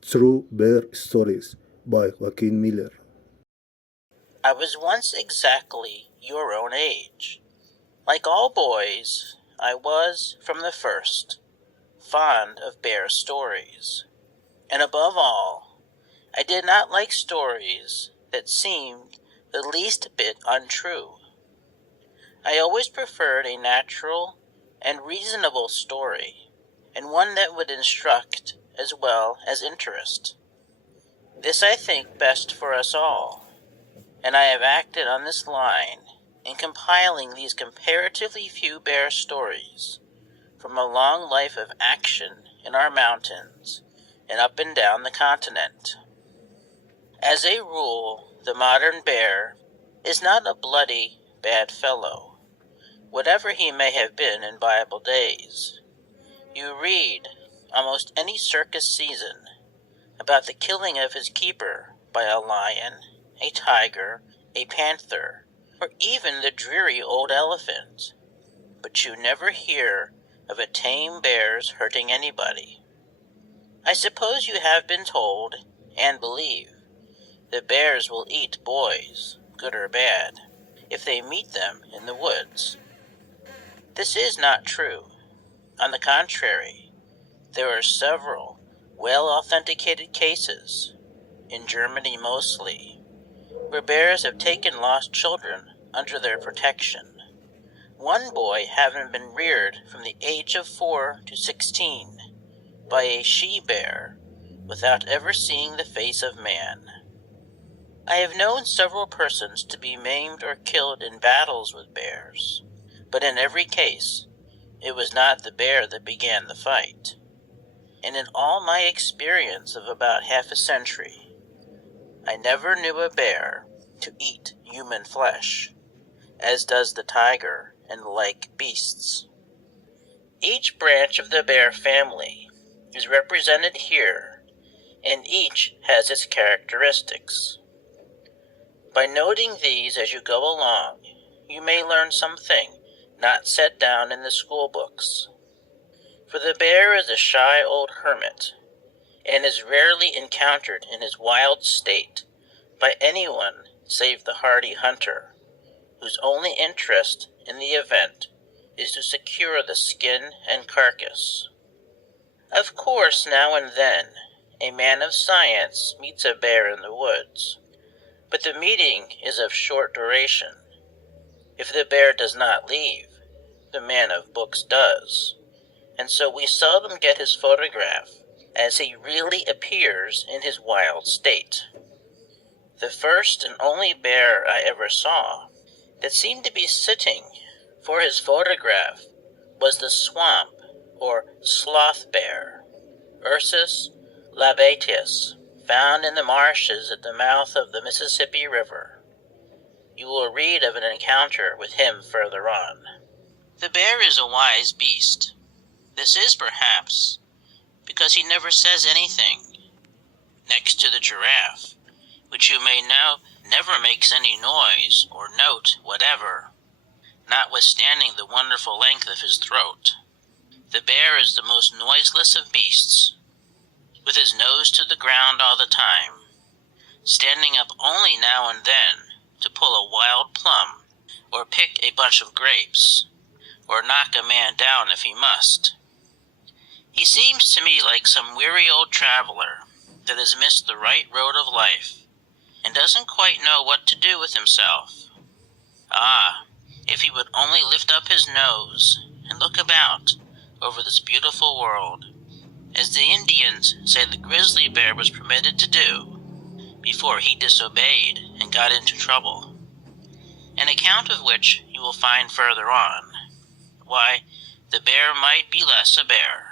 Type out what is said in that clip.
True Bear Stories by Joaquin Miller. I was once exactly your own age. Like all boys, I was, from the first, fond of bear stories. And above all, I did not like stories that seemed the least bit untrue. I always preferred a natural and reasonable story, and one that would instruct as well as interest. This I think best for us all, and I have acted on this line in compiling these comparatively few bear stories from a long life of action in our mountains and up and down the continent. As a rule, the modern bear is not a bloody, bad fellow, whatever he may have been in Bible days. You read, almost any circus season, about the killing of his keeper by a lion, a tiger, a panther, or even the dreary old elephant. But you never hear of a tame bear's hurting anybody. I suppose you have been told, and believe, that bears will eat boys, good or bad, if they meet them in the woods. This is not true. On the contrary, there are several well-authenticated cases, in Germany mostly, where bears have taken lost children under their protection. One boy having been reared from the age of 4 to 16 by a she-bear without ever seeing the face of man. I have known several persons to be maimed or killed in battles with bears, but in every case, it was not the bear that began the fight. And in all my experience of about half a century, I never knew a bear to eat human flesh, as does the tiger and the like beasts. Each branch of the bear family is represented here, and each has its characteristics. By noting these as you go along, you may learn something not set down in the school books. For the bear is a shy old hermit, and is rarely encountered in his wild state by anyone save the hardy hunter, whose only interest in the event is to secure the skin and carcass. Of course, now and then, a man of science meets a bear in the woods, but the meeting is of short duration. If the bear does not leave, the man of books does, and so we seldom get his photograph as he really appears in his wild state. The first and only bear I ever saw that seemed to be sitting for his photograph was the swamp or sloth bear, Ursus labatus, found in the marshes at the mouth of the Mississippi River. You will read of an encounter with him further on. The bear is a wise beast. This is perhaps because he never says anything. Next to the giraffe, which you may know never makes any noise or note whatever, notwithstanding the wonderful length of his throat. The bear is the most noiseless of beasts, with his nose to the ground all the time, standing up only now and then to pull a wild plum, or pick a bunch of grapes, or knock a man down if he must. He seems to me like some weary old traveler that has missed the right road of life, and doesn't quite know what to do with himself. Ah, if he would only lift up his nose and look about over this beautiful world, as the Indians say the grizzly bear was permitted to do before he disobeyed and got into trouble, an account of which you will find further on. Why, the bear might be less a bear.